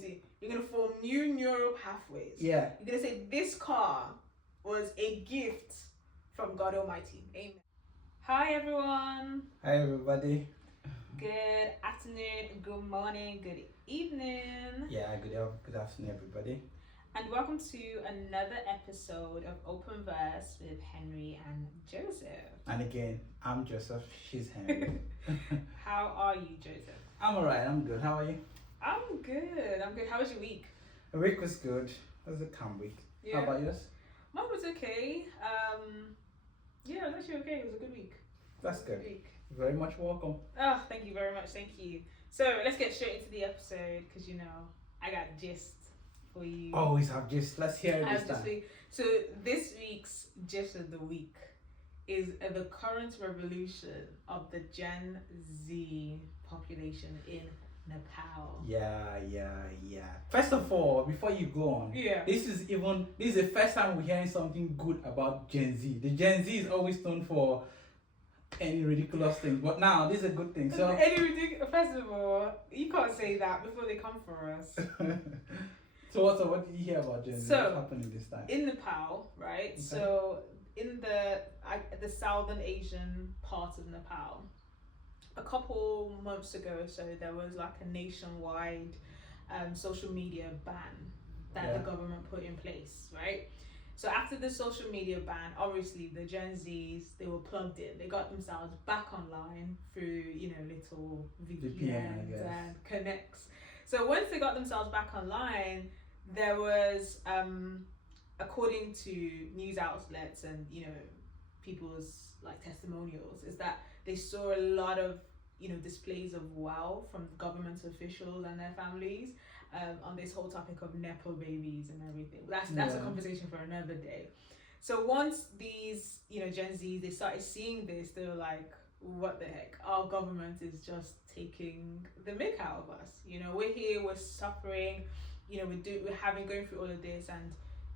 do? You're going to form new neural pathways. Yeah. You're going to say, this car was a gift from God Almighty. Amen. Hi, everyone. Hi, everybody. Good afternoon, good morning, good evening. Yeah, good afternoon, everybody. And welcome to another episode of Open Verse with Henrie and Joseph. And again, I'm Joseph, she's Henrie. How are you, Joseph? I'm alright, I'm good. How are you? I'm good. How was your week? The week was good. It was a calm week. Yeah. How about yours? Mine was okay. Yeah, it was actually okay. It was a good week. That's good. Week. Very much welcome. Oh, thank you very much. Thank you. So let's get straight into the episode because I got gist for you. Always have gist. Let's hear it this time. So this week's gist of the week is the current revolution of the Gen Z population in Nepal. Yeah. First of all, before you go on, this is the first time we're hearing something good about Gen Z. The Gen Z is always known for any ridiculous things, but now this is a good thing. So first of all, you can't say that before they come for us. So what did you hear about Gen Z? What's happening this time? In Nepal, right? Okay. So in the southern Asian part of Nepal, a couple months ago, so there was like a nationwide social media ban that the government put in place, right? So after the social media ban, obviously the Gen Zs, they were plugged in. They got themselves back online through, little VPNs and connects. So once they got themselves back online, there was, according to news outlets and, people's like testimonials, is that they saw a lot of, displays of wealth from government officials and their families. On this whole topic of Nepo babies and everything. That's a conversation for another day. So once these, Gen Z, they started seeing this, they were like, what the heck? Our government is just taking the mick out of us. We're here, we're suffering, we're going through all of this, and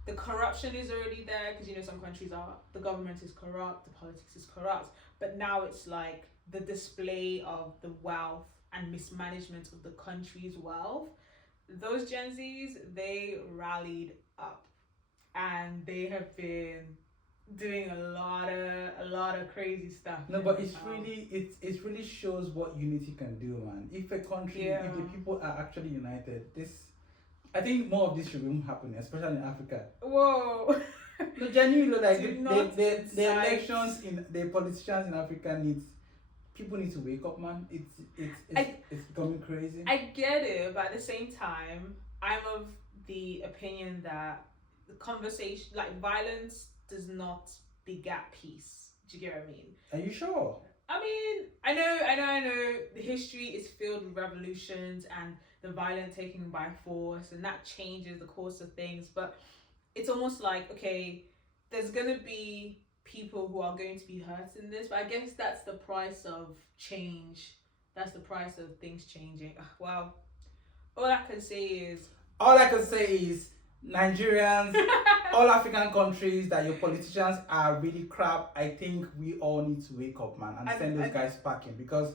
the corruption is already there because, some countries the government is corrupt, the politics is corrupt, but now it's like the display of the wealth and mismanagement of the country's wealth. Those Gen Zs, they rallied up and they have been doing a lot of crazy stuff. No, but it really shows what unity can do, man. If a country, if the people are actually united, I think more of this should be happening, especially in Africa. Whoa. No, genuinely, like the elections the politicians in Africa people need to wake up, man. It's becoming crazy. I get it, but at the same time, I'm of the opinion that the conversation, like violence, does not beget peace. Do you get what I mean? Are you sure? I mean, I know. The history is filled with revolutions and the violent taking by force, and that changes the course of things. But it's almost like, okay, there's gonna be people who are going to be hurt in this, but I guess that's the price of change. That's the price of things changing. Wow. All I can say is Nigerians, all African countries, that your politicians are really crap. I think we all need to wake up, man, and send those guys packing, because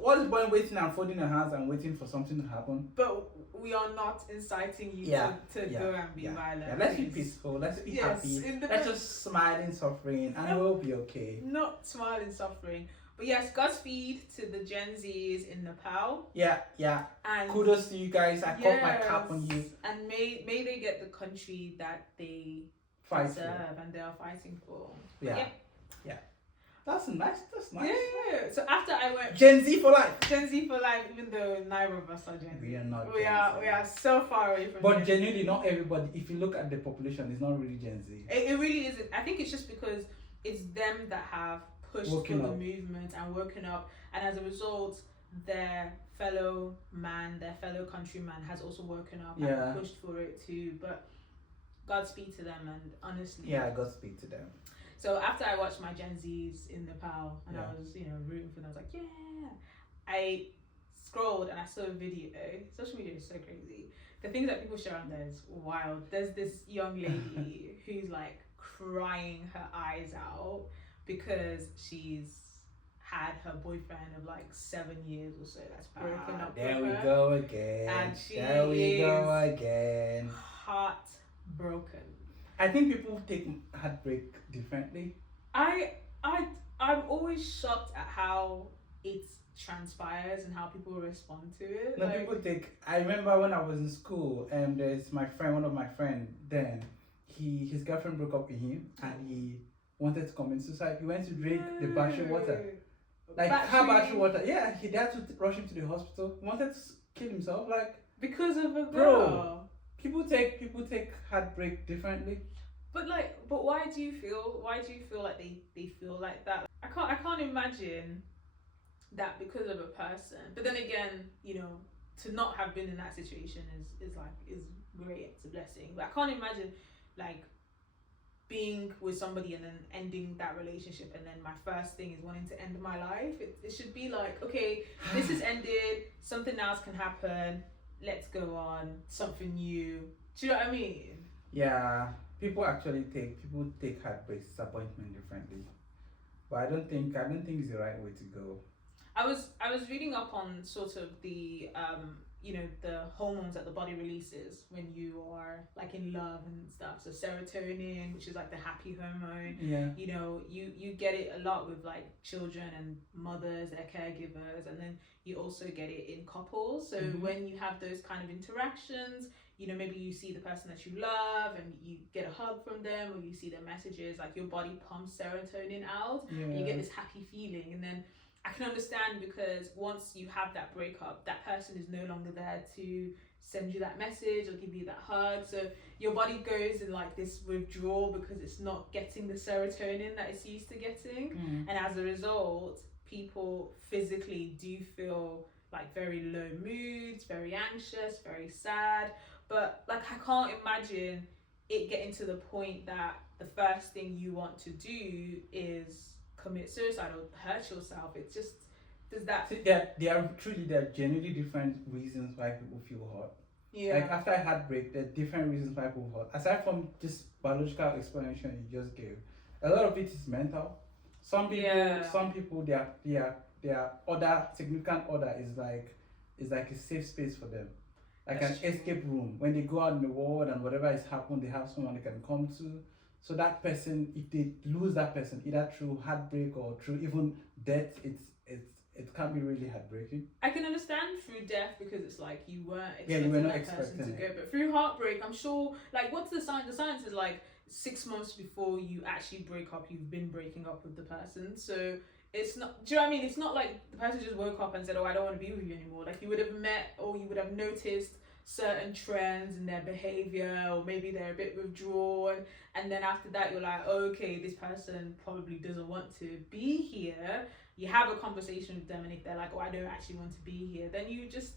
what is point waiting and folding your hands and waiting for something to happen? But we are not inciting you to go and be violent. Yeah, let's be peaceful. Let's be happy. Let's just smile in suffering, and we'll be okay. Not smile in suffering. But yes, Godspeed to the Gen Zs in Nepal. Yeah. And kudos to you guys. I caught my cap on you. And may they get the country that they deserve and they are fighting for. Yeah. That's nice. Yeah. So after I went Gen Z for life, even though neither of us are Gen Z. We are not. We are so far away from. But genuinely, not everybody. If you look at the population, it's not really Gen Z. It really isn't. I think it's just because it's them that have pushed for the movement and woken up, and as a result, their fellow countryman has also woken up and pushed for it too. But Godspeed to them, and honestly, Godspeed to them. So after I watched my Gen Zs in Nepal and I was rooting for them, I was like, yeah. I scrolled and I saw a video. Social media is so crazy. The things that people share on there is wild. There's this young lady who's like crying her eyes out because she's had her boyfriend of like 7 years or so that's broken up there with we her. go again. And she there we go is again. heartbroken. I think people take heartbreak differently. I'm always shocked at how it transpires and how people respond to it. No, people take. I remember when I was in school, and there's my friend, one of my friends. Then his girlfriend broke up with him, and he wanted to commit suicide. He went to drink the battery water, like her battery water. Yeah, he had to rush him to the hospital. He wanted to kill himself, like because of a girl. Bro, people take heartbreak differently. But why do you feel like they feel like that? I can't imagine that because of a person. But then again, you know, to not have been in that situation is great. It's a blessing. But I can't imagine like being with somebody and then ending that relationship, and then my first thing is wanting to end my life. It should be like, okay, this is ended, something else can happen, let's go on, something new. Do you know what I mean? Yeah. People take heartbreak, disappointment differently, but I don't think it's the right way to go. I was reading up on sort of the the hormones that the body releases when you are like in love and stuff. So serotonin, which is like the happy hormone. Yeah. You know, you get it a lot with like children and mothers, their caregivers, and then you also get it in couples. So when you have those kind of interactions, you know, maybe you see the person that you love and you get a hug from them, or you see their messages, like your body pumps serotonin out, and you get this happy feeling. And then I can understand, because once you have that breakup, that person is no longer there to send you that message or give you that hug. So your body goes in like this withdrawal because it's not getting the serotonin that it's used to getting. And as a result, people physically do feel like very low moods, very anxious, very sad. But like, I can't imagine it getting to the point that the first thing you want to do is commit suicide or hurt yourself. It's just, does that... See, there are genuinely different reasons why people feel hurt. Yeah. Like after heartbreak, there are different reasons why people hurt. Aside from this biological explanation you just gave, a lot of it is mental. Some people, their other significant other is like a safe space for them. Like an escape room. When they go out in the world and whatever is happening, they have someone they can come to. So that person, if they lose that person, either through heartbreak or through even death, it can be really heartbreaking. I can understand through death because it's like you weren't expecting person to go. But through heartbreak, I'm sure, like, what's the science? The science is like 6 months before you actually break up, you've been breaking up with the person. So it's not, do you know what I mean? It's not like the person just woke up and said, oh, I don't want to be with you anymore. Like, you would have met, or you would have noticed certain trends in their behavior, or maybe they're a bit withdrawn, and then after that you're like, okay, this person probably doesn't want to be here. You have a conversation with them, and if they're like, oh, I don't actually want to be here, then you just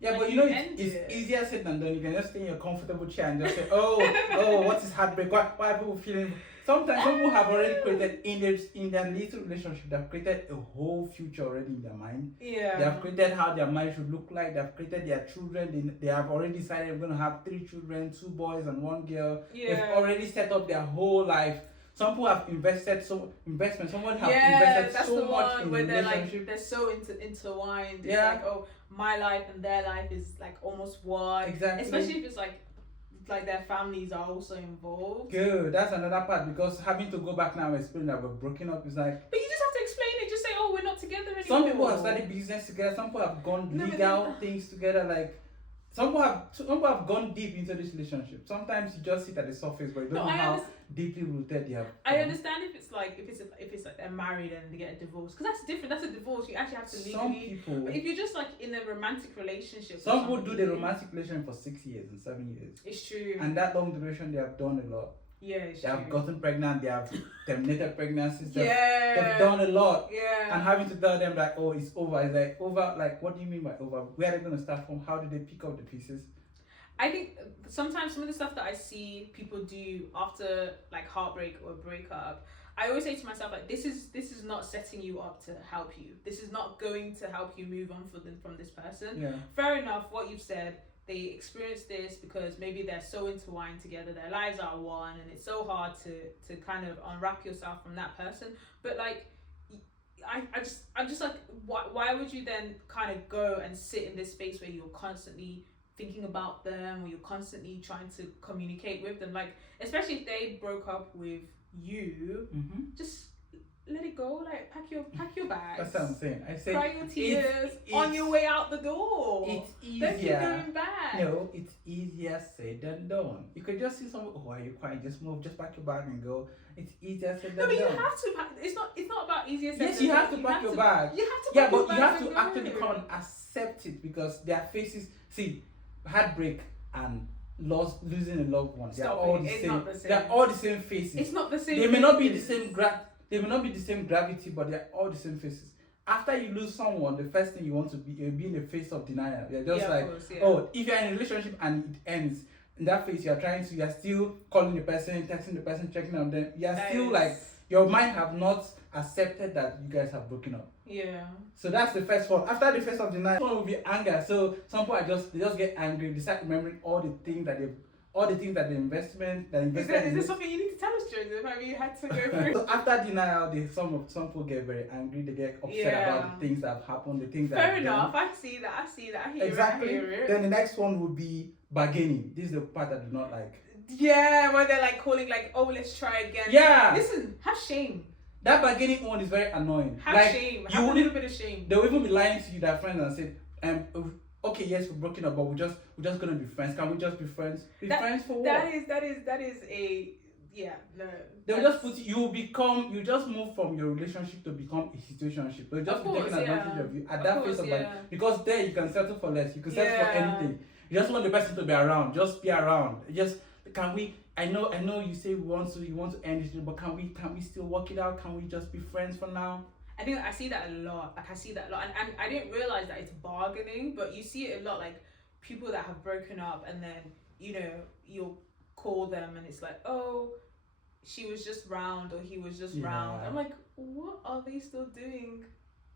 but you know, it's easier said than done. You can just stay in your comfortable chair and just say, oh, what is heartbreak? Why are people feeling? Sometimes people have already created in their little relationship, they've created a whole future already in their mind. Yeah. They have created how their marriage should look like. They've created their children. They have already decided they're going to have 3 children, 2 boys and 1 girl. Yeah. They've already set up their whole life. Some people have invested investment. Someone have invested so much in the relationship. Like, they're so intertwined. It's Yeah. like, oh, my life and their life is like almost one. Exactly. Especially if it's like their families are also involved. Good. That's another part, because having to go back now and explain that we're broken up is like. But you just have to explain it. Just say, oh, we're not together anymore. Some people have started business together. Some people have gone legal things together. Like some people have gone deep into this relationship. Sometimes you just sit at the surface, but you don't know how deeply rooted they have. I understand if it's like they're married and they get a divorce, because that's different. That's a divorce. You actually have to legally. Some people. But if you're just like in a romantic relationship. Some people do the romantic relationship for 6 years and 7 years. It's true. And that long duration, they have done a lot. Yeah, it's They true. have gotten pregnant. They have terminated pregnancies. Yeah. They've done a lot. Yeah. And having to tell them like, oh, it's over. It's like over. Like, what do you mean by over? Where are they going to start from? How do they pick up the pieces? I think sometimes some of the stuff that I see people do after like heartbreak or breakup, I always say to myself, like, this is not setting you up to help you. This is not going to help you move on from this person. Yeah. Fair enough, what you've said. They experience this because maybe they're so intertwined together, their lives are one, and it's so hard to kind of unwrap yourself from that person. But like, I'm just like, why would you then kind of go and sit in this space where you're constantly thinking about them, or you're constantly trying to communicate with them? Like, especially if they broke up with you, just let it go. Like, pack your bags. That's what I'm saying. I say cry your tears on your way out the door. It's easier. Don't keep going back. No, it's easier said than done. You could just see someone. Oh, are you crying? Just move. Just pack your bag and go. It's easier said than done. No, but you have to. It's not about easier said. Yes, you have to pack your bag. You have to. Yeah, but you have to actually come and accept it, because their faces. See, heartbreak and losing a loved one. They're all the same. They're all the same faces. It's not the same. They may not be the same They may not be the same gravity, but they're all the same faces. After you lose someone, the first thing you want to be, you'll be in the face of denial. You're just oh, if you're in a relationship and it ends, in that phase, you're still calling the person, texting the person, checking on them. You're still like, your mind have not accepted that you guys have broken up. Yeah. So that's the first one. After the phase of denial, one will be anger. So some people they just get angry. They start remembering all the things that the investment. Is there something you need to tell us, Joseph? I mean, you had to go through. So after denial, some people get very angry. They get upset about the things that have happened, the things that fair enough. I see that. I hear exactly. it. I hear it. Then the next one would be bargaining. This is the part that I do not like. Yeah, where they're like calling, like, oh, let's try again. Yeah. Listen, have shame. That bargaining one is very annoying. Have shame. Have a little bit of shame. They will even be lying to you, their friends, and say, okay, yes, we're broken up, but we're just gonna be friends. Can we just be friends? Friends for what? That is a no. They'll just put you just move from your relationship to become a situationship. They'll just be taking advantage of you at that phase of life. Because there you can settle for less. You can settle for anything. You just want the person to be around. Just be around. I know you say you want to end this, but can we still work it out? Can we just be friends for now? I think I see that a lot. And I didn't realize that it's bargaining, but you see it a lot. Like, people that have broken up, and then you'll call them, and it's like, oh, she was just round, or he was just round. I'm like, what are they still doing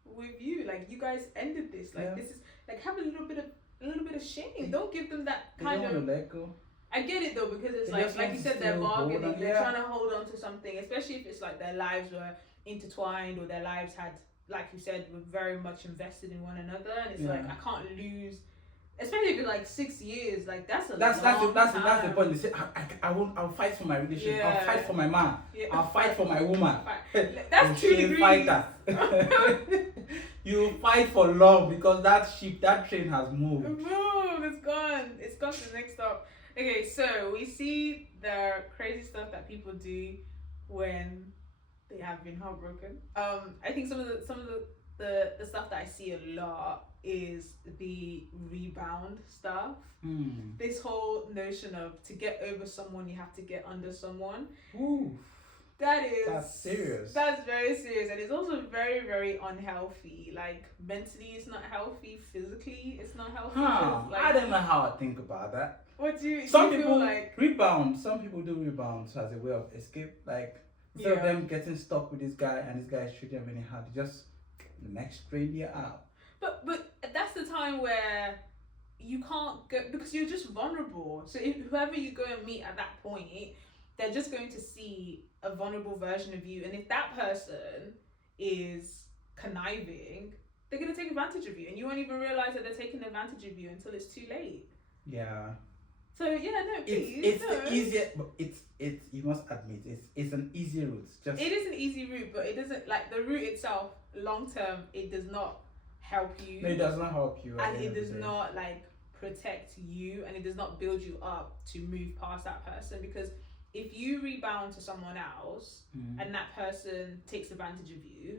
with you? Like, you guys ended this. Like, this is like, have a little bit of shame. Don't give them that kind of. Let go. I get it though, because it's like you said, they're bargaining. They're trying to hold on to something, especially if it's like their lives were intertwined, or their lives had, like you said, were very much invested in one another, and it's like, I can't lose, especially if it's like 6 years. Like, that's that's the point. They say, I'll fight for my relationship. I'll fight for my man. I'll fight for my woman. That's 2 degrees. Fighter. You fight for love, because that train has moved. It's gone to the next stop. Okay, so we see the crazy stuff that people do when they have been heartbroken. I think some of the stuff that I see a lot is the rebound stuff. This whole notion of, to get over someone, you have to get under someone. Ooh. That's serious. That's very serious, and it's also very, very unhealthy. Like, mentally, it's not healthy. Physically, it's not healthy. Like, I don't know how I think about that. What do you? Some people rebound. Some people do rebounds as a way of escape. Like, instead of them getting stuck with this guy, and this guy is treating them anyhow, they just the next train you're out. But that's the time where you can't go, because you're just vulnerable. So whoever you go and meet at that point, they're just going to see a vulnerable version of you, and if that person is conniving, they're going to take advantage of you, and you won't even realize that they're taking advantage of you until it's too late. Yeah. So please. It's the easier, but it's you must admit it's an easy route. It is an easy route, but it doesn't, like, the route itself, long term, it does not help you. No, it does not help you. And it does not, like, protect you, and it does not build you up to move past that person, because if you rebound to someone else and that person takes advantage of you,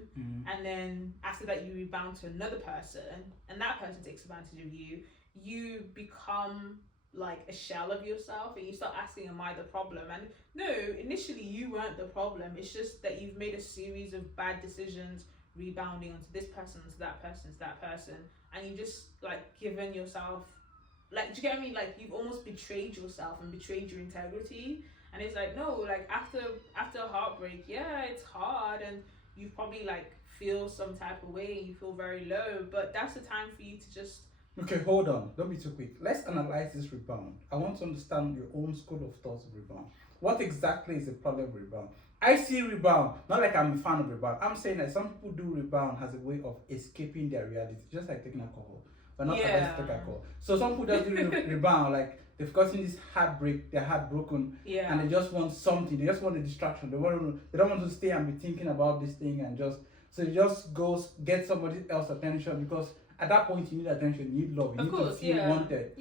and then after that you rebound to another person and that person takes advantage of you, you become like a shell of yourself, and you start asking, am I the problem? And no, initially you weren't the problem. It's just that you've made a series of bad decisions, rebounding onto this person, to that person, to that person, and you just, like, given yourself, like, do you get what I mean? Like, you've almost betrayed yourself and betrayed your integrity. And it's like, no, like, after heartbreak, it's hard, and you probably, like, feel some type of way, and you feel very low, but that's the time for you to just... Okay, hold on. Don't be too quick. Let's analyze this rebound. I want to understand your own school of thoughts of rebound. What exactly is the problem with rebound? I see rebound, not like I'm a fan of rebound. I'm saying that some people do rebound as a way of escaping their reality, just like taking alcohol, but not against take alcohol. So some people just do rebound, like they've gotten this heartbreak, they're heartbroken, and they just want something. They just want a distraction. They don't want to stay and be thinking about this thing and just so it just goes get somebody else's attention because at that point you need attention, you need love, you need to feel wanted.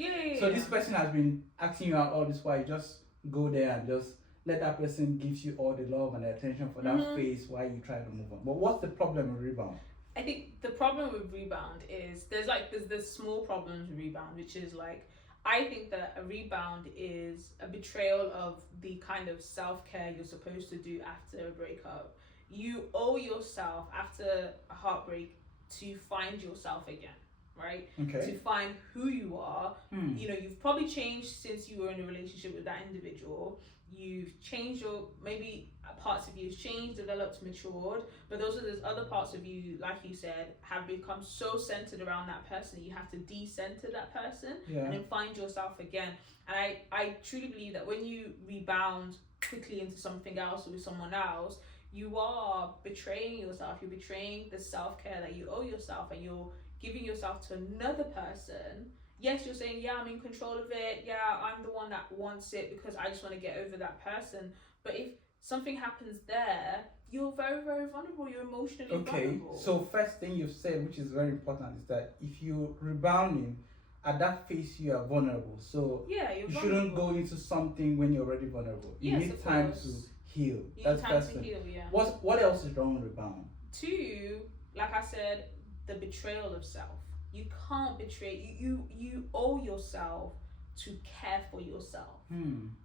So this person has been asking you out all this while. You just go there and just let that person gives you all the love and the attention for that phase while you try to move on. But what's the problem with rebound? I think the problem with rebound is there's small problems with rebound, which is like I think that a rebound is a betrayal of the kind of self-care you're supposed to do after a breakup. You owe yourself after a heartbreak to find yourself again, right? Okay. To find who you are. You know, you've probably changed since you were in a relationship with that individual. You've changed maybe parts of you have changed, developed, matured, but those other parts of you, like you said, have become so centered around that person that you have to de-center that person and then find yourself again. And I truly believe that when you rebound quickly into something else or with someone else, you are betraying yourself. You're betraying the self-care that you owe yourself, and you're giving yourself to another person. Yes, you're saying, yeah, I'm in control of it. Yeah, I'm the one that wants it because I just want to get over that person. But if something happens there, you're very, very vulnerable. You're emotionally vulnerable. Okay, so first thing you've said, which is very important, is that if you're rebounding, at that phase you are vulnerable. So you shouldn't go into something when you're already vulnerable. You need time to heal. That's time to heal, What else is wrong with rebound? 2, like I said, the betrayal of self. You can't betray you owe yourself to care for yourself.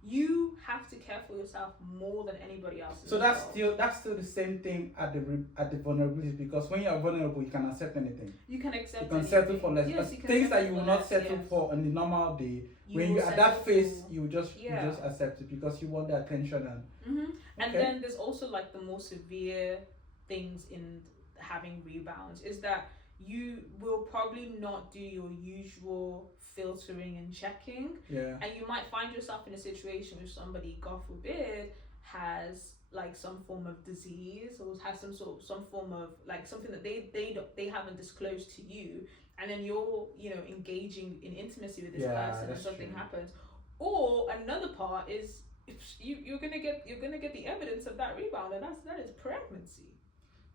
You have to care for yourself more than anybody else. So that's still the same thing at the vulnerability, because when you are vulnerable you can accept anything. You can accept. You can settle for less. Yes, things that you will not settle for on the normal day. When you're at that phase, you just accept it because you want the attention and then there's also like the more severe things in having rebounds is that you will probably not do your usual filtering and checking, and you might find yourself in a situation with somebody, God forbid, has like some form of disease or has some form of like something that they haven't disclosed to you, and then you're engaging in intimacy with this person and something happens. Or another part is you're gonna get the evidence of that rebound, and that is pregnancy.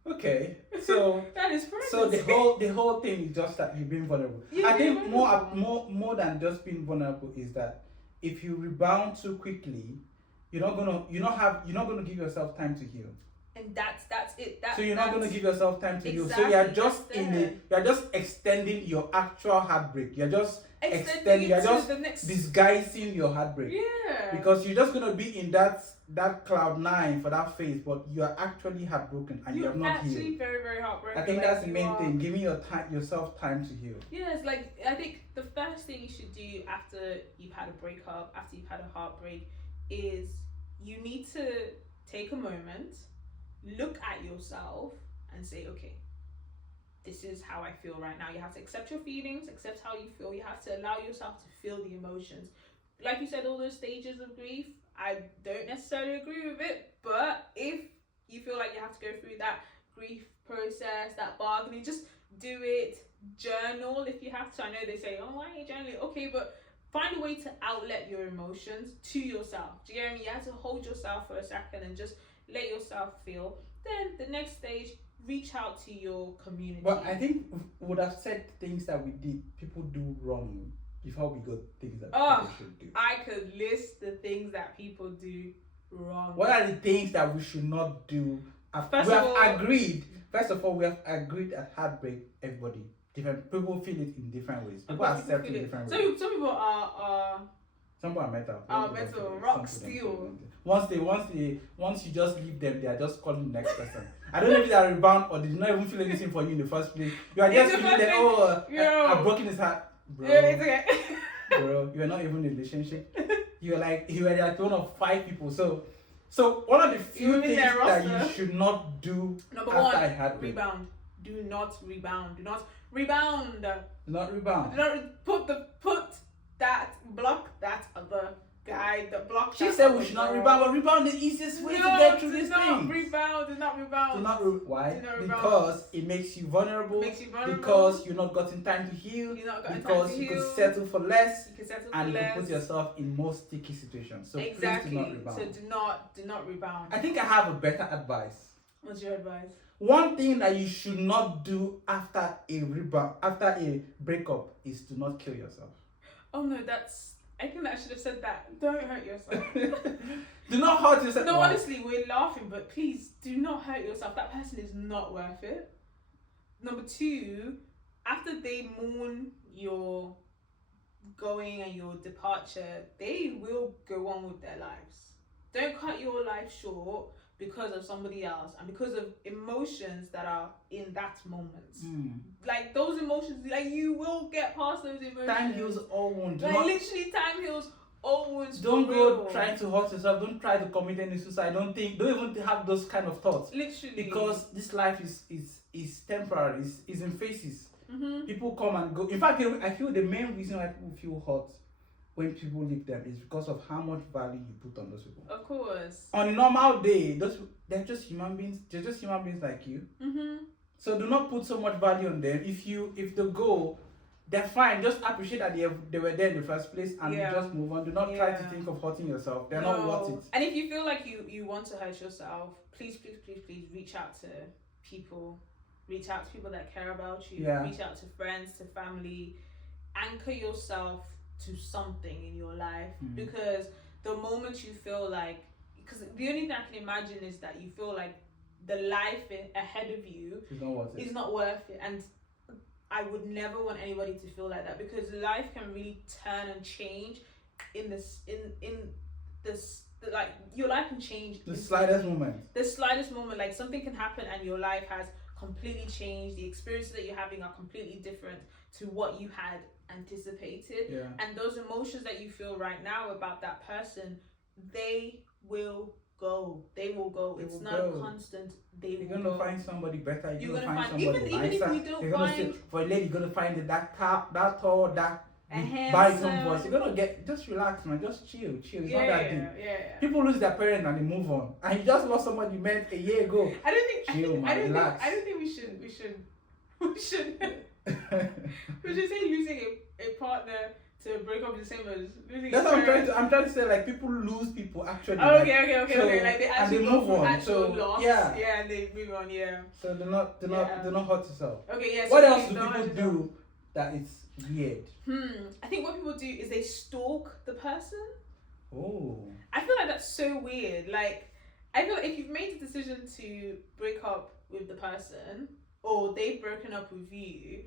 Okay, so that is pregnancy. So the whole thing is just that you've been vulnerable. I think more than just being vulnerable is that if you rebound too quickly, you're not gonna give yourself time to heal. And that's it. So you're not gonna give yourself time to heal. So you're just extending your actual heartbreak. You're just disguising your heartbreak. Yeah. Because you're just gonna be in that cloud 9 for that phase, but you are actually heartbroken and you have not healed. You're actually very, very heartbroken. I think that's the main thing, giving yourself time to heal. Yes, like I think the first thing you should do after you've had a breakup, after you've had a heartbreak, is you need to take a moment, look at yourself and say, okay, this is how I feel right now. You have to accept your feelings, accept how you feel. You have to allow yourself to feel the emotions. Like you said, all those stages of grief, I don't necessarily agree with it, but if you feel like you have to go through that grief process, that bargaining, just do it. Journal if you have to. I know they say, oh, why are you journaling? Okay, but find a way to outlet your emotions to yourself. Do you get me? You have to hold yourself for a second and just let yourself feel. Then the next stage, reach out to your community. But I think we would have said things that people do wrong before we got things that people should do. I could list the things that people do wrong. What are the things that we should not do? First of all, we have agreed that heartbreak, everybody. Different people feel it in different ways. People accept it in different ways. Some people are some people are metal. Metal, rock, steel. Once you just leave them, they are just calling the next person. I don't know if they are rebound or they did not even feel anything for you in the first place. You are just feeling that I've broken his heart. Bro, it's okay. Bro, you are not even in a relationship. You are like one of 5 people. So one of the few things that you should not do Number after 1, I had rebound. Do not rebound. Do not rebound. Do not rebound. Do not block that other guy. Block fuck. She said we should not rebound, but rebound is the easiest way to get through this thing. Do not rebound. Why? Do not Because it makes you vulnerable. Because you're not gotten time to heal. Because you could settle for less. You could put yourself in more sticky situations. So exactly. Please do not rebound. So do not rebound. I think I have a better advice. What's your advice? One thing that you should not do after a breakup is to not kill yourself. Oh no, I think I should have said that. Don't hurt yourself. Do not hurt yourself. No, honestly, we're laughing, but please do not hurt yourself. That person is not worth it. Number 2, after they mourn your going and your departure, they will go on with their lives. Don't cut your life short because of somebody else and because of emotions that are in that moment. Like those emotions, like you will get past those emotions. Time heals all wounds. Literally, time heals all wounds. Don't go trying to hurt yourself. Don't try to commit any suicide. Don't even have those kind of thoughts. Literally, because this life is temporary. Is in phases. Mm-hmm. People come and go. In fact, I feel the main reason why people feel hurt when people leave them is because of how much value you put on those people. Of course. On a normal day, they're just human beings. They're just human beings like you. Mm-hmm. So do not put so much value on them. If they go, they're fine. Just appreciate that they were there in the first place and just move on. Do not try to think of hurting yourself. They're not worth it. And if you feel like you want to hurt yourself, please reach out to people. Reach out to people that care about you. Yeah. Reach out to friends, to family. Anchor yourself to something in your life, because the moment you feel like, because the only thing I can imagine is that you feel like the life ahead of you is not worth it. And I would never want anybody to feel like that, because life can really turn and change like your life can change the slightest moment. Like something can happen and your life has completely changed. The experiences that you're having are completely different to what you had anticipated. And those emotions that you feel right now about that person, they will go. It's not a constant. You're gonna find somebody better. You're gonna find somebody nicer. Even if you don't find for a lady, you're gonna find that tall, that baritone voice. You're gonna just relax, man. Just chill. It's not that deep. People lose their parents and they move on, and you just lost someone you met a year ago. I don't think we should we should say losing a partner to break up the same as losing. That's what I'm trying to say. Like people lose people actually. Okay. Like they actually and they move on. So loss. Yeah, and they move on. Yeah. So do not hurt yourself. Okay. Yeah. What else do people do that it's weird? I think what people do is they stalk the person. Oh. I feel like that's so weird. Like, I feel like if you've made the decision to break up with the person or they've broken up with you,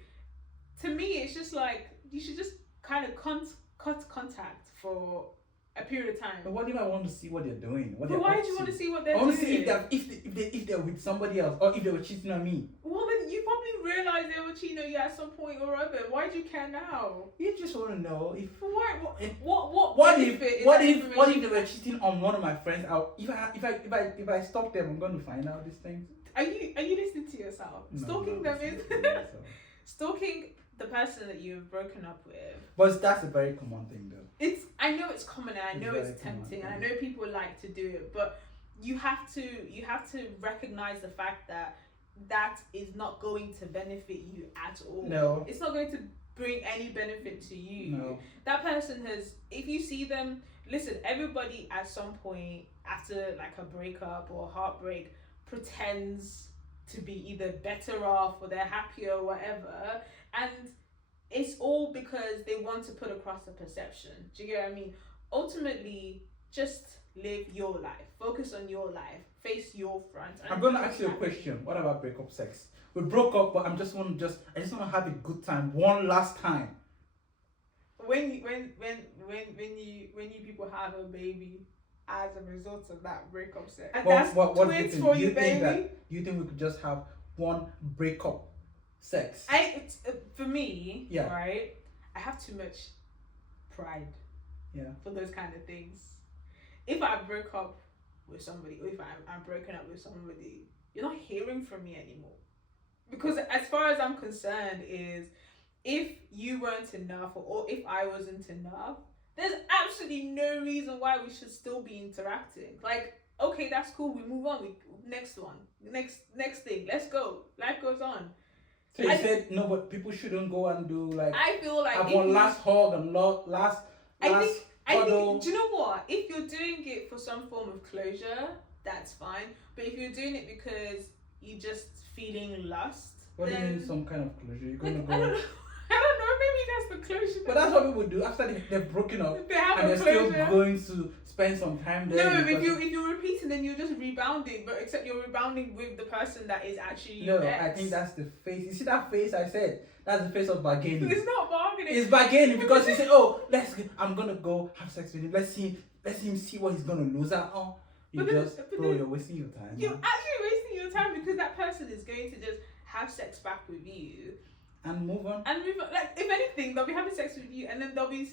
to me it's just like you should just kind of cut contact for a period of time. But what if I want to see what they're doing? But why do you want to see what they're doing? I want to see if they're with somebody else or if they were cheating on me. Well, then you probably realized they were cheating on you at some point or other. Why do you care now? You just want to know if. Why? What if they were cheating on one of my friends? If I stalk them, I'm going to find out these things. Are you listening to yourself? No, Stalking them is stalking the person that you've broken up with. But that's a very common thing, though. I know it's common, and I know it's tempting, and I know people like to do it, but you have to recognize the fact that is not going to benefit you at all. No. It's not going to bring any benefit to you. No. That person has, if you see them, listen, everybody at some point after like a breakup or a heartbreak pretends to be either better off or they're happier or whatever, and it's all because they want to put across a perception. Do you get what I mean? Ultimately, just live your life. Focus on your life. Face your front. I'm going to ask you a question. What about breakup sex? We broke up, but I just want to have a good time one last time. When you people have a baby as a result of that breakup sex, and that's twins for you, baby. Do you think we could just have one breakup sex? For me, yeah. Right, I have too much pride, for those kind of things. If I broke up with somebody, or if I'm broken up with somebody, you're not hearing from me anymore. Because as far as I'm concerned is, if you weren't enough, or if I wasn't enough, there's absolutely no reason why we should still be interacting. Like, okay, that's cool. We move on. Next one. Next thing. Let's go. Life goes on. So you said no, but people shouldn't go and do like. I feel like have one last hug and last. I think. Do you know what? If you're doing it for some form of closure, that's fine. But if you're doing it because you're just feeling lust, what do you mean some kind of closure? You're gonna go. I don't know. Maybe that's the closure. But that's what people do after they've broken up. They have and they're closure. Still going to spend some time there. No, if you're repeating, then you're just rebounding. But except you're rebounding with the person that is actually no. ex. I think that's the face. You see that face I said? That's the face of bargaining. It's not bargaining. It's bargaining because you say, "Oh, I'm gonna go have sex with him. Let's him see what he's gonna lose out on." You're wasting your time. You're actually wasting your time because that person is going to just have sex back with you and move on. Like, if anything, they'll be having sex with you, and then they'll be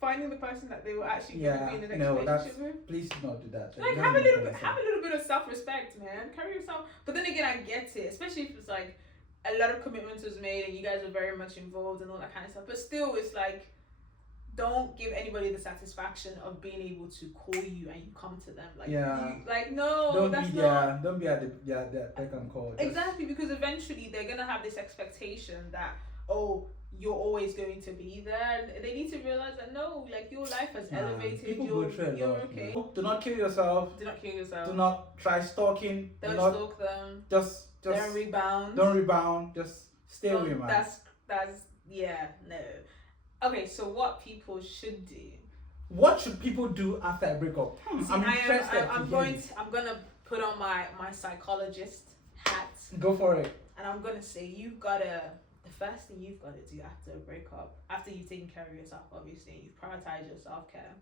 finding the person that they were actually going to be in the next relationship with. Please do not do that. Like, have a little bit of self-respect, man. Carry yourself. But then again, I get it, especially if it's like a lot of commitments was made and you guys were very much involved and all that kind of stuff. But still, it's like, don't give anybody the satisfaction of being able to call you and you come to them. Like, don't be at the beck and call. Exactly, because eventually they're gonna have this expectation that, oh, you're always going to be there, and they need to realize that no, like, your life has elevated. People go through a lot. Okay. Do not kill yourself. Do not try stalking. Don't stalk them. Just don't rebound. Don't rebound. Just stay away, man. That's no. Okay, so what people should do? What should people do after a breakup? I'm gonna put on my psychologist hat. Go for it. And I'm gonna say the first thing you've got to do after a breakup, after you've taken care of yourself, obviously, and you've prioritized your self-care,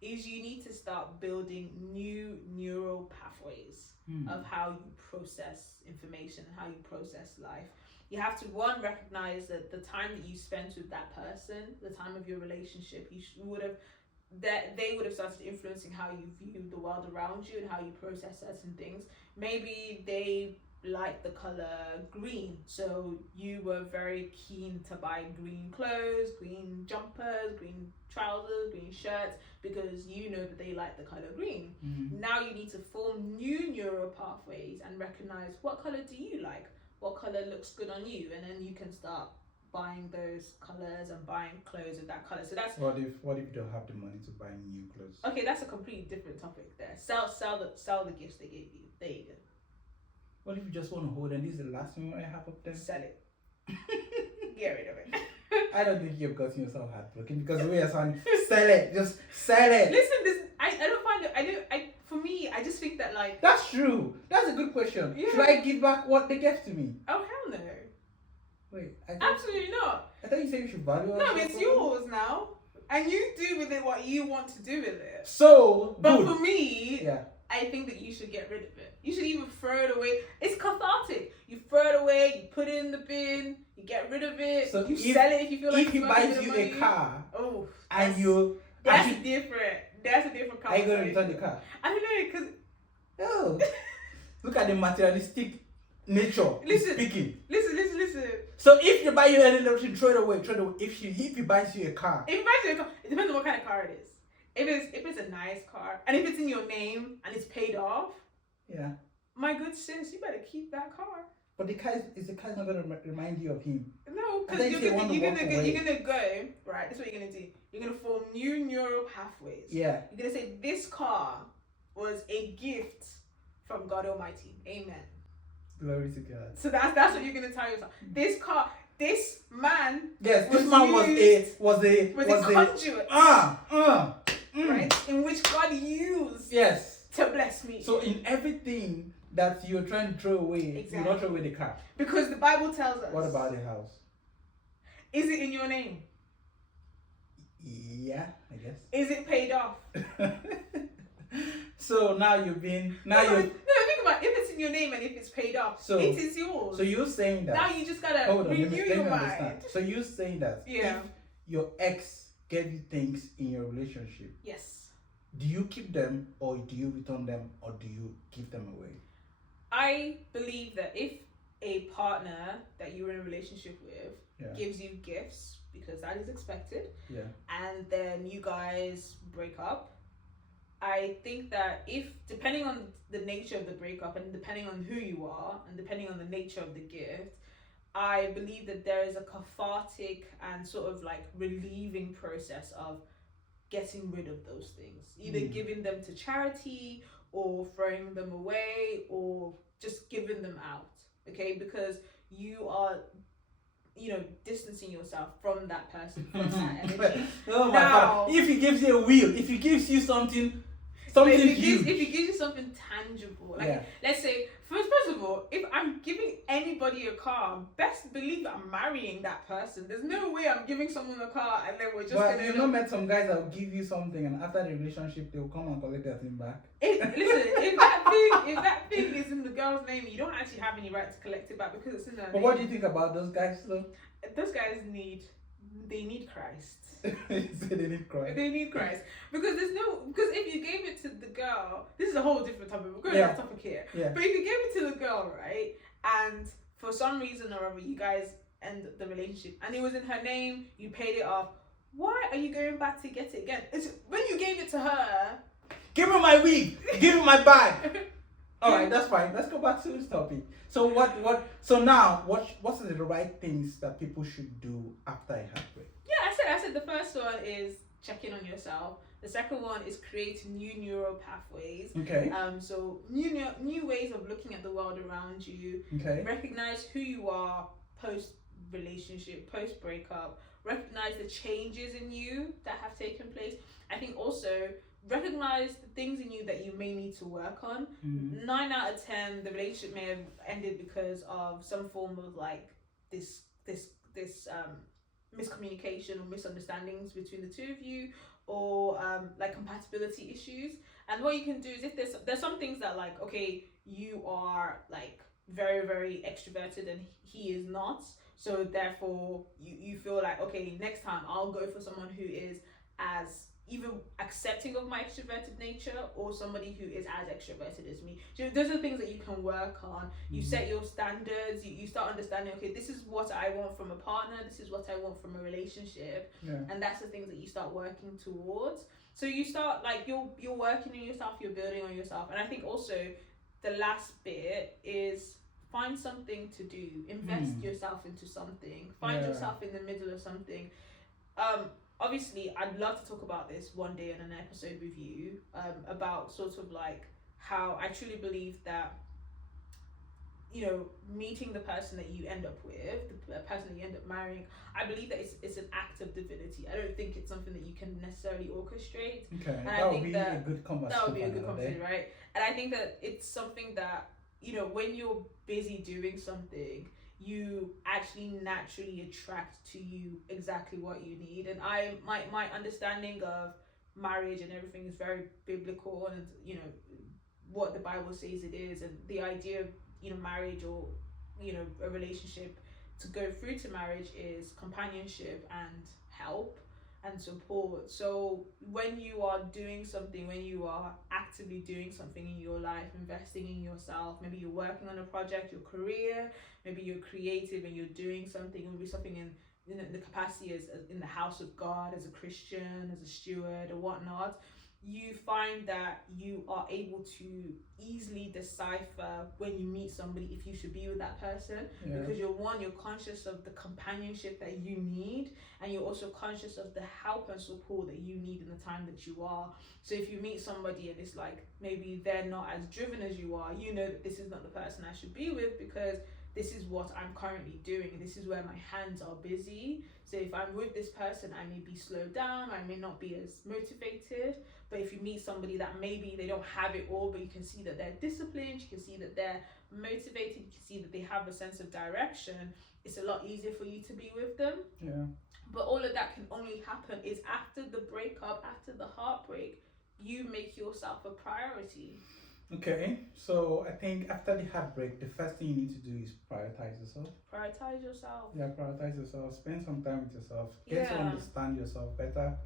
is you need to start building new neural pathways of how you process information, how you process life. You have to, one, recognize that the time that you spent with that person, the time of your relationship, they would have started influencing how you view the world around you and how you process certain things. Maybe they like the color green, so you were very keen to buy green clothes, green jumpers, green trousers, green shirts, because you know that they like the color green. Now you need to form new neural pathways and recognize, what color do you like? What color looks good on you? And then you can start buying those colors and buying clothes with that color. So that's what if you don't have the money to buy new clothes? Okay, that's a completely different topic there. Sell the gifts they gave you. There you go. What if you just want to hold and this is the last thing I have up there? Sell it. Get rid of it. I don't think you've gotten yourself heartbroken because the way I sound, sell it. Just sell it. Listen, I don't find it. For me, I just think that, like... That's true. That's a good question. Yeah. Should I give back what they gave to me? Oh, hell no. Wait. Absolutely not. I thought you said you should value it. No, it's yours now. And you do with it what you want to do with it. So, but good. For me, yeah, I think that you should get rid of it. You should even throw it away. It's cathartic. You throw it away, you put it in the bin, you get rid of it, so you sell it if you feel like if he buys you a car, that's different. That's a different car. Are you going to return the car? I don't know, because... Oh. Look at the materialistic nature. Listen. So if you buy you anything, throw it away. If he buys you a car. If he buys you a car, it depends on what kind of car it is. If it's a nice car, and if it's in your name, and it's paid off, yeah, my good sis, you better keep that car. But the car's not going to remind you of him. No, because you're gonna go, right, that's what you're going to do. You're going to form new neural pathways. Yeah. You're going to say, this car was a gift from God Almighty. Amen. Glory to God. So that's what you're going to tell yourself. This car, this man... Yes, this man was a conduit. Right? In which God used to bless me. So in everything that you're trying to throw away, exactly. You don't throw away the car. Because the Bible tells us. What about the house? Is it in your name? Yeah, I guess. Is it paid off? So now No, think about it. If it's in your name and if it's paid off, it is yours. So you're saying that. Now you just gotta renew your mind. Understand. So you're saying that if your ex gave you things in your relationship, yes, do you keep them or do you return them or do you give them away? I believe that if a partner that you're in a relationship with gives you gifts because that is expected, and then you guys break up, I think that if, depending on the nature of the breakup and depending on who you are and depending on the nature of the gift, I believe that there is a cathartic and sort of like relieving process of getting rid of those things, either giving them to charity or throwing them away or just giving them out, okay? Because you are, you know, distancing yourself from that person, from that energy. Oh my God. If he gives you a wheel, if he gives you something if he gives you something tangible, like let's say, first of all, if I'm giving anybody a car, best believe I'm marrying that person. There's no way I'm giving someone a car and then we're just. But you've not met some guys that will give you something and after the relationship they will come and collect their thing back. Listen, if that thing is in the girl's name, you don't actually have any right to collect it back because it's in her name. But what do you think about those guys though? Those guys need Christ. They need Christ. They need Christ because if you gave it to the girl, this is a whole different topic. We're going off topic here. Yeah. But if you gave it to the girl, right, and for some reason or other you guys end the relationship and it was in her name, you paid it off. Why are you going back to get it again? It's when you gave it to her. Give me my wig. Give me my bag. All right, that's fine. Let's go back to this topic. So So now, what's the right things that people should do after a heartbreak? Yeah, I said the first one is checking on yourself. The second one is creating new neural pathways. Okay. So new ways of looking at the world around you. Okay. Recognize who you are post relationship, post breakup. Recognize the changes in you that have taken place. I think also recognize the things in you that you may need to work on. 9 out of 10, the relationship may have ended because of some form of like this miscommunication or misunderstandings between the two of you, or like compatibility issues. And what you can do is, if there's some things that like, okay, you are like very, very extroverted and he is not, so therefore you feel like, okay, next time I'll go for someone who is as either accepting of my extroverted nature or somebody who is as extroverted as me. So those are things that you can work on. You set your standards, you start understanding, okay, this is what I want from a partner, this is what I want from a relationship. And that's the things that you start working towards. So you start like you're working on yourself, you're building on yourself. And I think also the last bit is find something to do. Invest yourself into something. Find yourself in the middle of something. Obviously, I'd love to talk about this one day in an episode with you, about sort of like how I truly believe that, you know, meeting the person that you end up with, the person that you end up marrying, I believe that it's an act of divinity. I don't think it's something that you can necessarily orchestrate. Okay, that would be a good conversation. That would be a good conversation, right? And I think that it's something that, you know, when you're busy doing something, you actually naturally attract to you exactly what you need. And my understanding of marriage and everything is very biblical, and you know what the Bible says it is, and the idea of, you know, marriage or, you know, a relationship to go through to marriage is companionship and help and support. So when you are doing something, when you are actively doing something in your life, investing in yourself, maybe you're working on a project, your career, maybe you're creative and you're doing something, maybe something in the capacity as in the house of God, as a Christian, as a steward or whatnot, you find that you are able to easily decipher when you meet somebody if you should be with that person, because you're conscious of the companionship that you need, and you're also conscious of the help and support that you need in the time that you are. So if you meet somebody and it's like maybe they're not as driven as you are, you know that this is not the person I should be with because this is what I'm currently doing and this is where my hands are busy. So if I'm with this person, I may be slowed down, I may not be as motivated. But if you meet somebody that maybe they don't have it all, but you can see that they're disciplined, you can see that they're motivated, you can see that they have a sense of direction, it's a lot easier for you to be with them. But all of that can only happen is after the breakup, after the heartbreak, you make yourself a priority. Okay, so I think after the heartbreak, the first thing you need to do is prioritize yourself. Prioritize yourself. Yeah, prioritize yourself. Spend some time with yourself. Get to understand yourself better.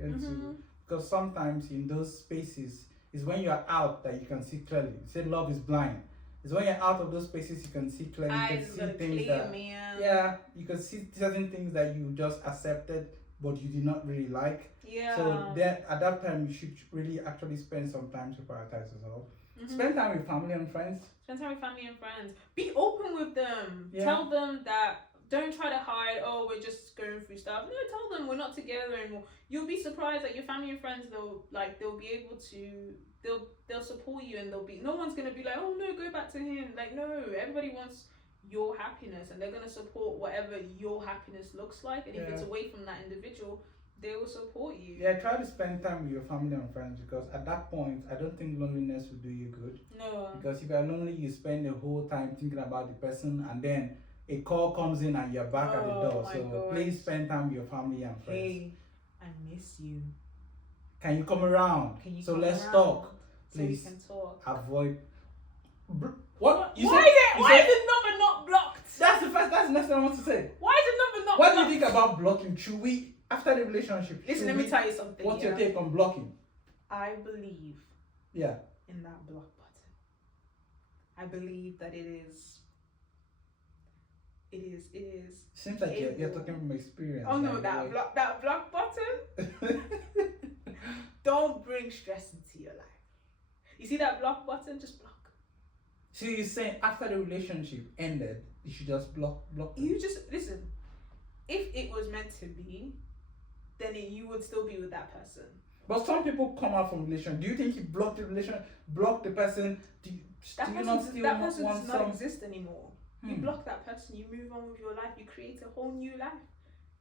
Because sometimes in those spaces is when you are out that you can see clearly. You say love is blind. It's when you're out of those spaces you can see clearly. You can see things that, yeah, you can see certain things that you just accepted but you did not really like. Yeah. So then at that time you should really actually spend some time to prioritize yourself. Spend time with family and friends. Spend time with family and friends. Be open with them. Yeah. Tell them that. Don't try to hide. Oh, we're just going through stuff. No, tell them we're not together anymore. You'll be surprised that your family and friends, they'll be able to. They'll support you, and no one's gonna be like, oh no, go back to him. Like, no, everybody wants your happiness, and they're gonna support whatever your happiness looks like. And if it's away from that individual, they will support you. Yeah, try to spend time with your family and friends, because at that point, I don't think loneliness will do you good. No. Because if you're lonely, you spend the whole time thinking about the person, and then a call comes in and you're back at the door. So please spend time with your family and friends. Hey, I miss you. Can you come around? Let's talk. Please. So we can talk. Avoid. What? Why is the number not blocked? That's the next thing I want to say. Why is the number not blocked? What do you think about blocking? Should we, after the relationship? Listen, let me tell you something. What's your take on blocking? I believe. Yeah. In that block button. I believe that it is. Seems like you're talking from experience. Oh no, that block button. Don't bring stress into your life. You see that block button? Just block. So you're saying after the relationship ended, you should just block them? You just listen. If it was meant to be, then you would still be with that person. But some people come out from relation. Do you think you block the relation, block the person? That person does not exist anymore. You block that person, you move on with your life, you create a whole new life.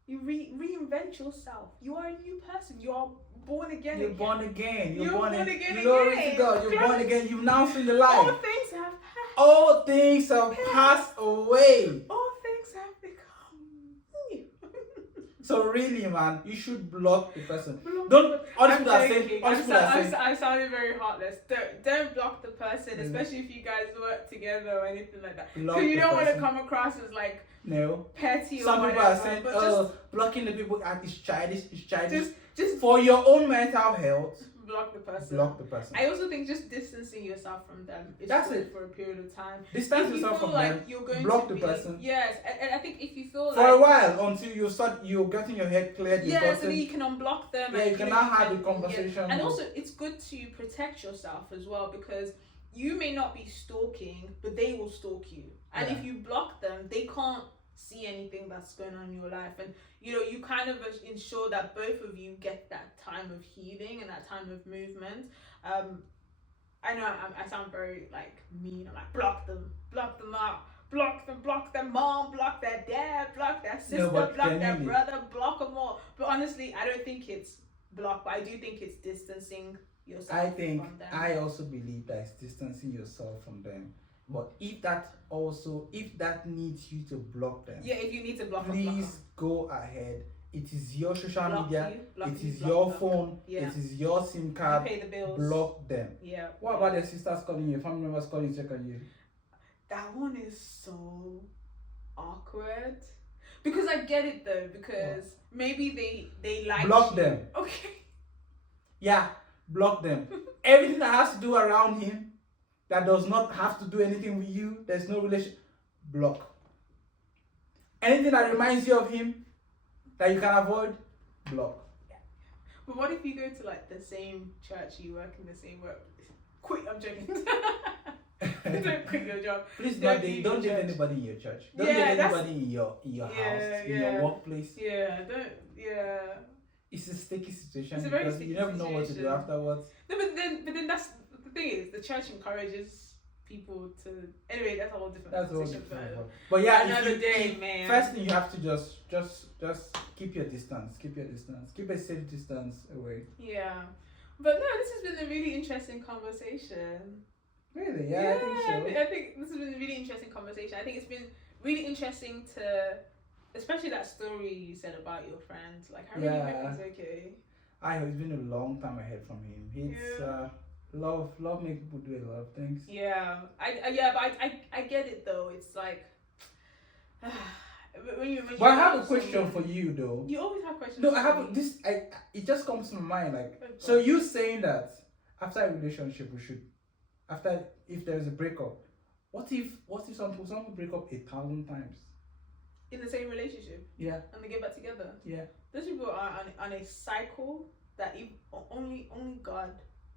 You reinvent yourself. You are a new person. You are born again. You're born again. You're born again. Glory to God. You're born again. You've now seen the light. All things have passed. All things have passed away. All things have become new. So really, man, you should block the person. I sounded very heartless. Don't block the person, especially if you guys work together or anything like that. Because you don't want to come across as like petty. Some people are saying, blocking the people is childish. Just for your own mental health. Block the person. I also think just distancing yourself from them is good for a period of time. Distance yourself from them. Block the person. Yes, and I think if you feel for a while until you're getting your head cleared. Yeah, so then you can unblock them. Yeah, you can now have the conversation. Yeah. And also, it's good to protect yourself as well, because you may not be stalking, but they will stalk you. And if you block them, they can't see anything that's going on in your life, and you kind of ensure that both of you get that time of healing and that time of movement. I know I sound very like mean. I'm like, block them out, block them mom, block their dad, block their sister, block their brother, block them all. But honestly, I don't think it's block, but I do think it's distancing yourself from them. I also believe that it's distancing yourself from them. But if that needs you to block them, if you need to block them, please go ahead. It is your social media, it is your phone, it is your SIM card. You pay the bills. Block them. Yeah. What about their sisters calling you, family members calling you, check on you? That one is so awkward. Because I get it though, because maybe they like block them. Okay. Yeah, block them. Everything that has to do around him, that does not have to do anything with you, there's no relation, block. Anything that reminds you of him that you can avoid, block. Yeah. But what if you go to like the same church, you work in the same work? Quit, I'm joking. Don't quit your job. Please don't date anybody in your church. Don't date anybody in your house, in your workplace. It's a sticky situation because you never know what to do afterwards. No, but then that's the thing is the church encourages people to. Anyway, that's a whole different conversation. But yeah, another day, man. First thing you have to just keep your distance. Keep a safe distance away. Yeah, but no, this has been a really interesting conversation. Really? Yeah, I think so. I think this has been a really interesting conversation. I think it's been really interesting to, especially that story you said about your friend. Like, I really hope he's okay. It's been a long time ahead from him. It's love makes people do a lot of things. Yeah, but I get it though. It's like, but I have a question for you though. You always have questions. No, I have this. It just comes to my mind like. So you saying that after a relationship if there is a breakup, What if some people break up 1,000 times? In the same relationship? Yeah. And they get back together? Yeah. Those people are on a cycle that only God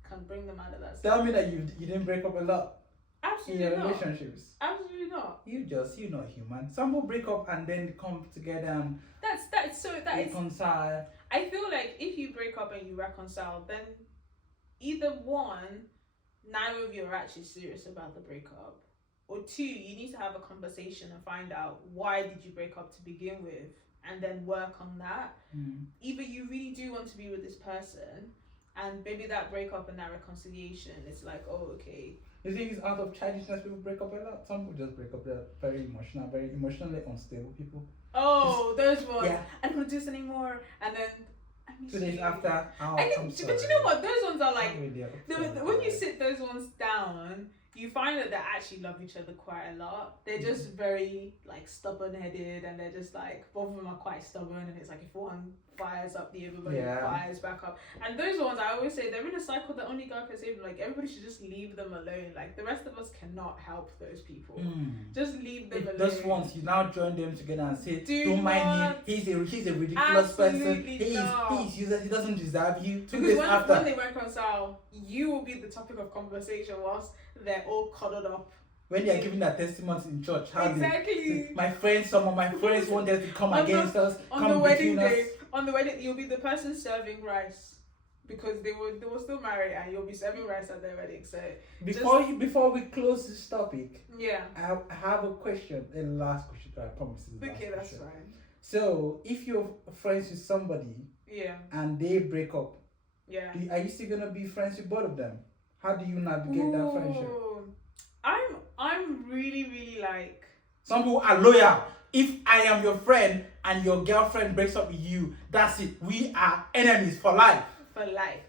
can bring them out of that cycle. Tell me that you didn't break up a lot. Absolutely in your not. relationships. Absolutely not. You're not human. Some will break up and then come together and reconcile. I feel like if you break up and you reconcile, then either one, neither of you are actually serious about the breakup, or two, you need to have a conversation and find out why did you break up to begin with, and then work on that. Either you really do want to be with this person, and maybe that breakup and that reconciliation, it's like, oh, okay. You think it's out of childishness people break up a lot? Some people just break up. They're very emotionally unstable people. Oh, those ones. Yeah. I don't want to do this anymore. And then 2 days after, but you know what? Those ones are like, when you sit those ones down, you find that they actually love each other quite a lot. They're just very like stubborn-headed, and they're just like, both of them are quite stubborn, and it's like if one fires up, the other fires back up. And those ones, I always say, they're in a cycle that only God can save them. Like, everybody should just leave them alone. Like, the rest of us cannot help those people. Just leave them alone. Those ones, you now join them together and say, don't mind him. He's a ridiculous person. He's useless. He doesn't deserve you. Because when they reconcile, you will be the topic of conversation whilst they're all cuddled up. When they are giving their testimonies in church, exactly. Some of my friends wanted to come against us. On the wedding day, you'll be the person serving rice, because they were still married, and you'll be serving rice at their wedding. So before we close this topic, I have a question, a last question. I promise. Okay, that's fine. So if you're friends with somebody, and they break up, are you still gonna be friends with both of them? How do you navigate that friendship? I'm really, really like... Some people are loyal. If I am your friend and your girlfriend breaks up with you, that's it. We are enemies for life. For life.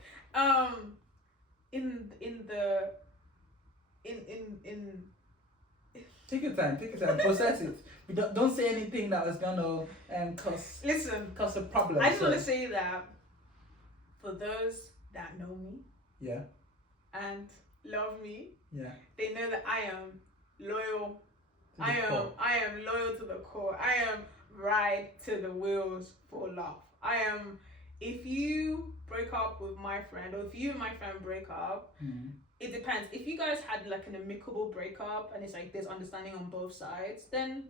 Take your time, process it. Don't say anything that was gonna cause a problem. I just want to say that for those that know me, and love me, they know that I am loyal. I am loyal to the core. I am right to the wheels for love. If you break up with my friend, or if you and my friend break up, it depends. If you guys had like an amicable breakup and it's like there's understanding on both sides, then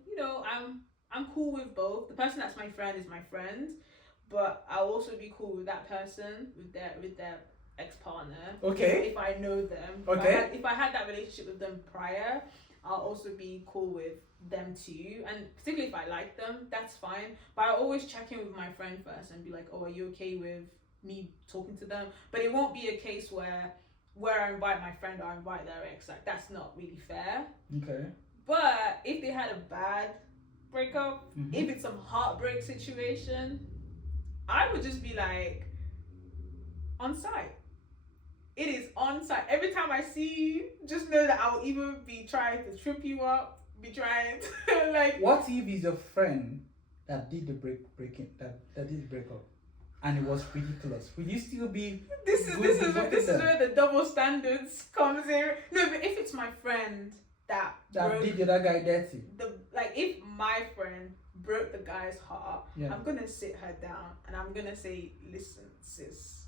I'm cool with both. The person that's my friend is my friend, but I'll also be cool with that person, with their ex-partner. Okay. If I know them. Okay. If I had that relationship with them prior, I'll also be cool with them too. And particularly if I like them, that's fine. But I always check in with my friend first and be like, oh, are you okay with me talking to them? But it won't be a case where I invite my friend or I invite their ex. Like, that's not really fair. Okay. But if they had a bad breakup, if it's some heartbreak situation, I would just be like, on site. It is on site. Every time I see you, just know that I'll even be trying to trip you up, be trying to like... What if it's your friend that did the that did the breakup, and it was ridiculous? Will you still be... This is where the double standards comes in. No, but if it's my friend that did the other guy dirty, if my friend broke the guy's heart, I'm gonna sit her down and I'm gonna say, listen, sis,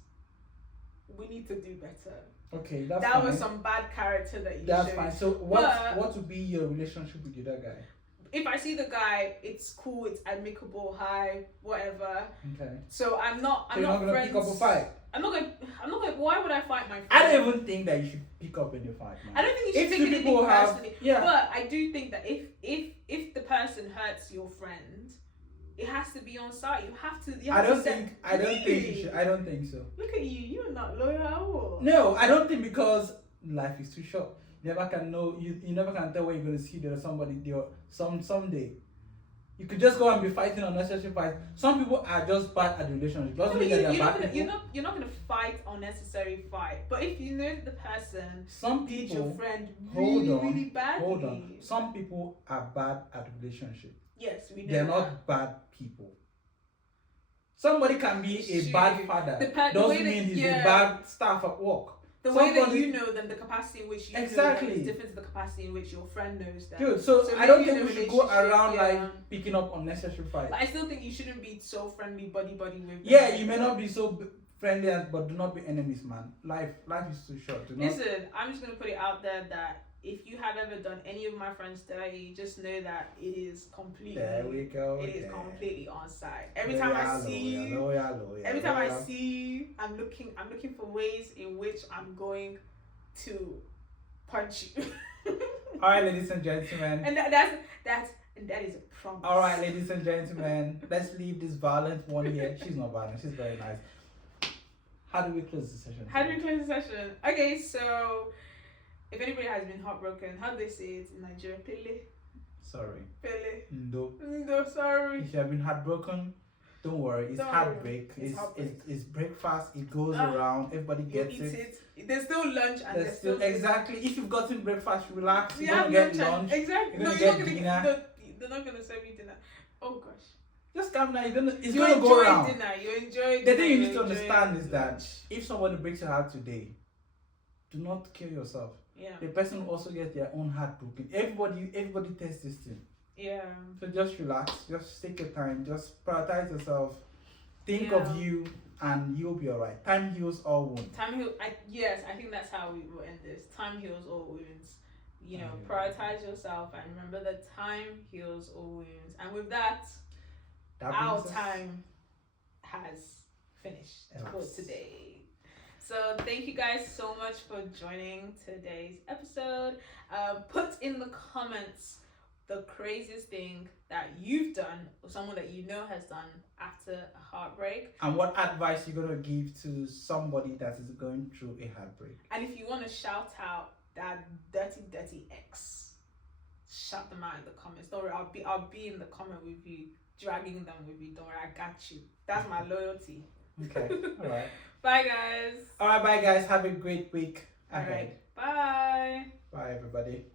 we need to do better. Okay, that fine. Was some bad character that you showed. That's fine. So what would be your relationship with the other guy? If I see the guy, it's cool, it's amicable, hi, whatever. Okay. So I'm not you're not gonna pick up a fight. I'm not gonna. Why would I fight my friend? I don't even think that you should pick up any fight, man. I don't think you should take anything personally. But I do think that if the person hurts your friend, it has to be on site. You have to. I don't think you should. I don't think so. Look at you. You're not loyal at all. No, I don't think, because life is too short. You never can know. You never can tell when you're going to see somebody someday. You could just go and be fighting unnecessary fights. Some people are just bad at the relationship. Doesn't mean that they're bad people. You're not going to fight unnecessary fight. But if you know the person, did your friend really badly. Hold on. Some people are bad at relationship. Yes, we know. They're not bad people. Somebody can be a bad father. Doesn't mean he's a bad staff at work. The way that you know them, the capacity in which you know them is different to the capacity in which your friend knows them. Dude, so I don't think we should go around like picking up unnecessary fights. But I still think you shouldn't be so friendly, buddy with them. Yeah, you may not be so friendly, but do not be enemies, man. Life is too short. Listen, I'm just gonna put it out there that if you have ever done any of my friends dirty, just know that it is completely. There we go. It is completely on site. Every time I see you, I'm looking for ways in which I'm going to punch you. All right, ladies and gentlemen. And that is a promise. All right, ladies and gentlemen, let's leave this violent one here. She's not violent. She's very nice. How do we close the session? Okay, so if anybody has been heartbroken, how do they say it in Nigeria? Pele. Sorry. Pele. Ndo. Sorry. If you have been heartbroken, don't worry. It's heartbreak. It's breakfast. It goes around. Everybody gets it. There's still lunch and there's still exactly. If you've gotten breakfast, relax. You're gonna get lunch. Exactly. You're gonna get dinner. They're not gonna serve you dinner. Oh gosh. Just calm down. It's gonna go around. You enjoy dinner. The thing you need to understand is that if somebody breaks your heart today, do not kill yourself. Yeah. The person will also get their own heart broken. Everybody tests this thing. Yeah. So just relax. Just take your time. Just prioritize yourself. Think of you, and you'll be alright. Time heals all wounds. I think that's how we will end this. Time heals all wounds. Prioritize yourself and remember that time heals all wounds. And with that our time has finished for today. So thank you guys so much for joining today's episode. Put in the comments the craziest thing that you've done or someone that you know has done after a heartbreak. And what advice you're going to give to somebody that is going through a heartbreak. And if you want to shout out that dirty ex, shout them out in the comments. Don't worry, I'll be in the comment with you, dragging them with you. Don't worry, I got you. That's my loyalty. Okay. All right. Bye guys. All right, bye guys. Have a great week ahead. All right. Bye. Bye everybody.